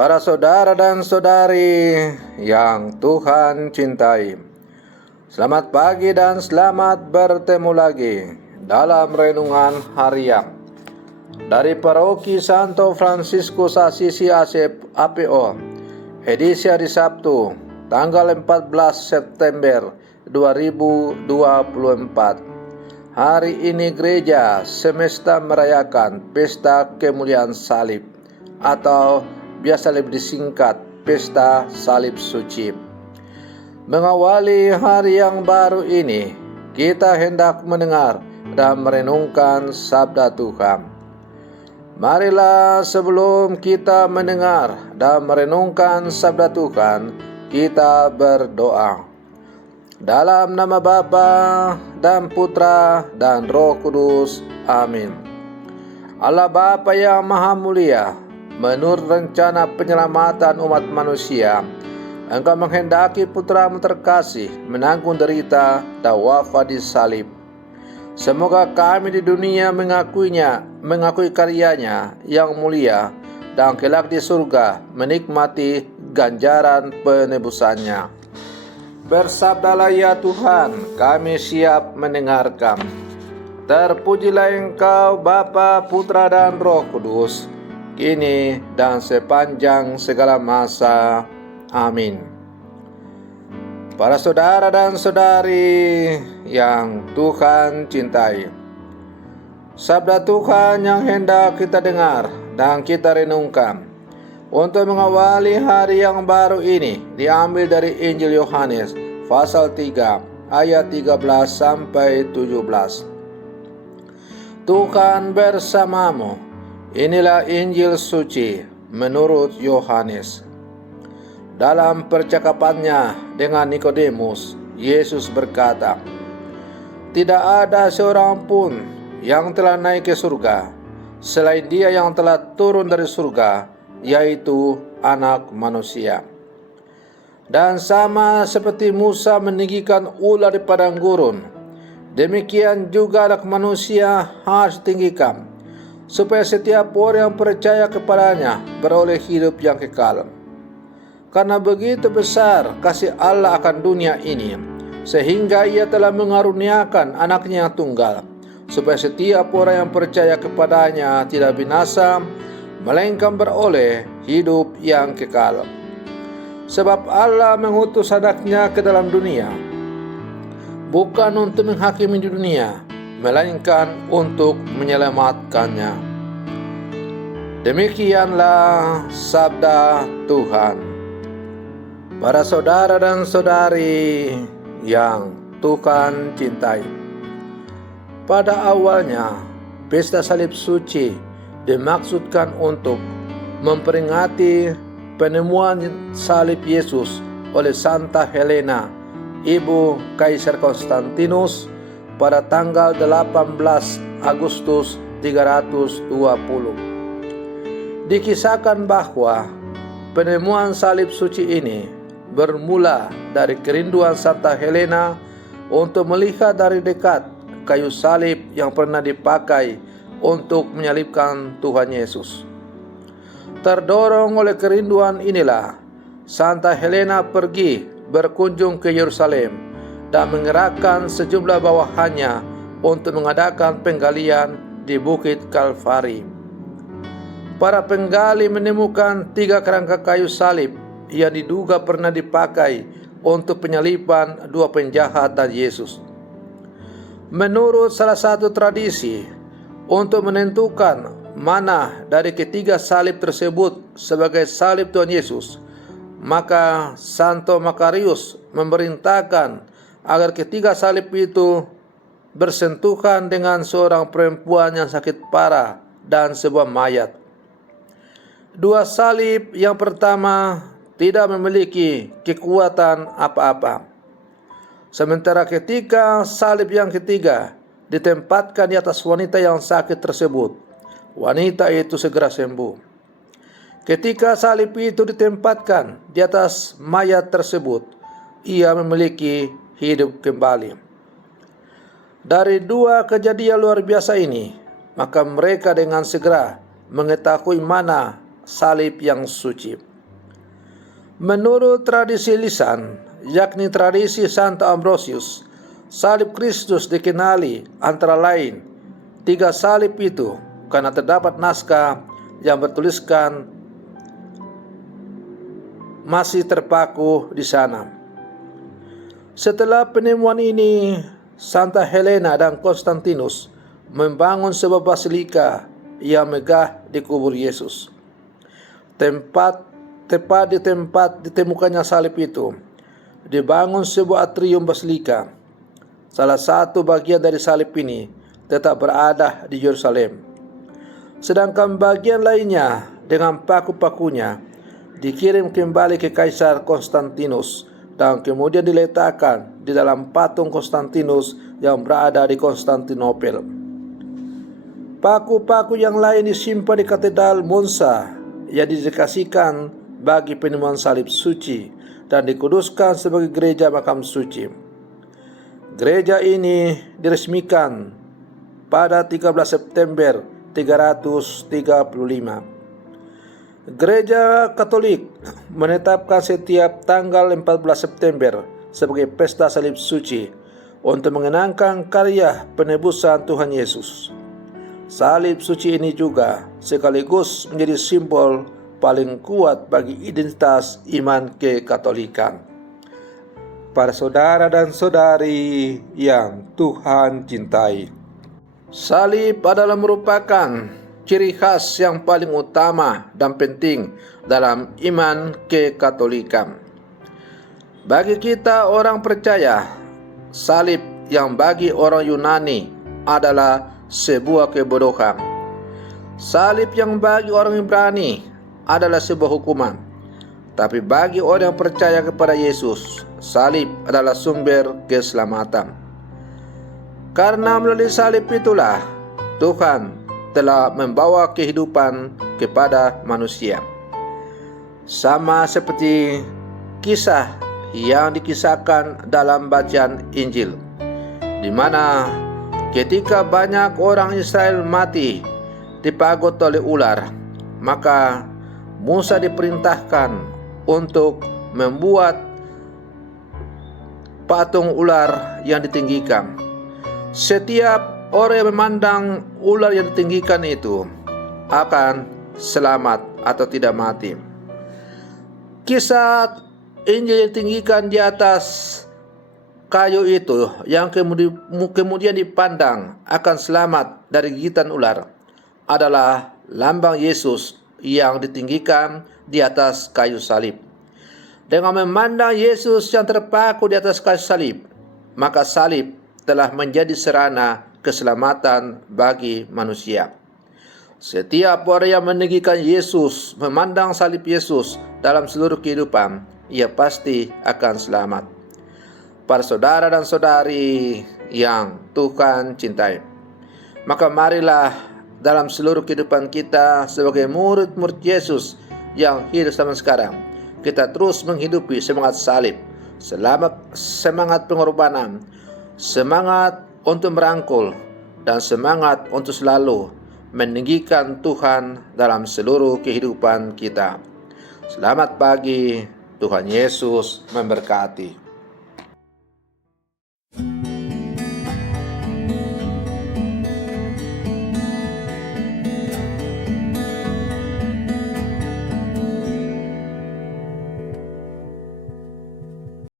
Para saudara dan saudari yang Tuhan cintai, selamat pagi dan selamat bertemu lagi dalam renungan harian dari Paroki Santo Fransiskus Assisi APO, edisi hari Sabtu, tanggal 14 September 2024. Hari ini gereja semesta merayakan Pesta Kemuliaan Salib atau biasa lebih disingkat Pesta Salib Suci. Mengawali hari yang baru ini, kita hendak mendengar dan merenungkan sabda Tuhan. Marilah sebelum kita mendengar dan merenungkan sabda Tuhan, kita berdoa. Dalam nama Bapa dan Putra dan Roh Kudus. Amin. Allah Bapa yang Maha Mulia, menurut rencana penyelamatan umat manusia, Engkau menghendaki Putra-Mu terkasih menanggung derita dan wafat di salib. Semoga kami di dunia mengakui karyanya yang mulia, dan kelak di surga menikmati ganjaran penebusannya. Bersabdalah ya Tuhan, kami siap mendengarkan. Terpujilah Engkau Bapa, Putra dan Roh Kudus, kini dan sepanjang segala masa. Amin. Para saudara dan saudari yang Tuhan cintai, sabda Tuhan yang hendak kita dengar dan kita renungkan untuk mengawali hari yang baru ini diambil dari Injil Yohanes pasal 3 ayat 13 sampai 17. Tuhan bersamamu. Inilah Injil suci menurut Yohanes. Dalam percakapannya dengan Nikodemus, Yesus berkata, "Tidak ada seorang pun yang telah naik ke surga selain Dia yang telah turun dari surga, yaitu Anak Manusia. Dan sama seperti Musa meninggikan ular di padang gurun, demikian juga Anak Manusia harus ditinggikan, supaya setiap orang yang percaya kepadanya beroleh hidup yang kekal. Karena begitu besar kasih Allah akan dunia ini, sehingga Ia telah mengaruniakan Anaknya yang tunggal, supaya setiap orang yang percaya kepadanya tidak binasa, melainkan beroleh hidup yang kekal. Sebab Allah mengutus Anaknya ke dalam dunia, bukan untuk menghakimi dunia, melainkan untuk menyelamatkannya." Demikianlah sabda Tuhan. Para saudara dan saudari yang Tuhan cintai, pada awalnya Pesta Salib Suci dimaksudkan untuk memperingati penemuan salib Yesus oleh Santa Helena, ibu Kaisar Konstantinus, pada tanggal 18 Agustus 320. Dikisahkan bahwa penemuan salib suci ini bermula dari kerinduan Santa Helena untuk melihat dari dekat kayu salib yang pernah dipakai untuk menyalibkan Tuhan Yesus. Terdorong oleh kerinduan inilah, Santa Helena pergi berkunjung ke Yerusalem dan mengerahkan sejumlah bawahannya untuk mengadakan penggalian di Bukit Kalvari. Para penggali menemukan 3 kerangka kayu salib yang diduga pernah dipakai untuk penyaliban 2 penjahat dan Yesus. Menurut salah satu tradisi, untuk menentukan mana dari ketiga salib tersebut sebagai salib Tuhan Yesus, maka Santo Makarius memerintahkan agar ketiga salib itu bersentuhan dengan seorang perempuan yang sakit parah dan sebuah mayat. 2 salib yang pertama tidak memiliki kekuatan apa-apa, sementara ketika salib yang ketiga ditempatkan di atas wanita yang sakit tersebut, wanita itu segera sembuh. Ketika salib itu ditempatkan di atas mayat tersebut, ia memiliki hidup kembali. Dari 2 kejadian luar biasa ini, maka mereka dengan segera mengetahui mana salib yang suci. Menurut tradisi lisan, yakni tradisi Santo Ambrosius, salib Kristus dikenali antara lain 3 salib itu karena terdapat naskah yang bertuliskan masih terpaku di sana. Setelah penemuan ini, Santa Helena dan Konstantinus membangun sebuah basilika yang megah di kubur Yesus. Tepat di tempat ditemukannya salib itu, dibangun sebuah atrium basilika. Salah satu bagian dari salib ini tetap berada di Yerusalem, sedangkan bagian lainnya dengan paku-pakunya dikirim kembali ke Kaisar Konstantinus dan kemudian diletakkan di dalam patung Konstantinus yang berada di Konstantinopel. Paku-paku yang lain disimpan di Katedral Monza yang didedikasikan bagi penemuan salib suci dan dikuduskan sebagai gereja makam suci. Gereja ini diresmikan pada 13 September 335. Gereja Katolik menetapkan setiap tanggal 14 September sebagai pesta salib suci untuk mengenangkan karya penebusan Tuhan Yesus. Salib suci ini juga sekaligus menjadi simbol paling kuat bagi identitas iman kekatolikan. Para saudara dan saudari yang Tuhan cintai, salib adalah merupakan ciri khas yang paling utama dan penting dalam iman kekatolikan. Bagi kita orang percaya, salib yang bagi orang Yunani adalah sebuah kebodohan. Salib yang bagi orang Ibrani adalah sebuah hukuman. Tapi bagi orang yang percaya kepada Yesus, salib adalah sumber keselamatan. Karena melalui salib itulah Tuhan telah membawa kehidupan kepada manusia. Sama seperti kisah yang dikisahkan dalam bacaan Injil, di mana ketika banyak orang Israel mati dipagut oleh ular, maka Musa diperintahkan untuk membuat patung ular yang ditinggikan. Setiap orang yang memandang ular yang ditinggikan itu akan selamat atau tidak mati. Kisah Injil yang ditinggikan di atas kayu itu yang kemudian dipandang akan selamat dari gigitan ular adalah lambang Yesus yang ditinggikan di atas kayu salib. Dengan memandang Yesus yang terpaku di atas kayu salib, maka salib telah menjadi sarana keselamatan bagi manusia. Setiap orang yang meninggikan Yesus, memandang salib Yesus dalam seluruh kehidupan, ia pasti akan selamat. Para saudara dan saudari yang Tuhan cintai, maka marilah dalam seluruh kehidupan kita sebagai murid-murid Yesus yang hidup sampai sekarang, kita terus menghidupi semangat salib, semangat pengorbanan, semangat untuk merangkul, dan semangat untuk selalu meninggikan Tuhan dalam seluruh kehidupan kita. Selamat pagi, Tuhan Yesus memberkati.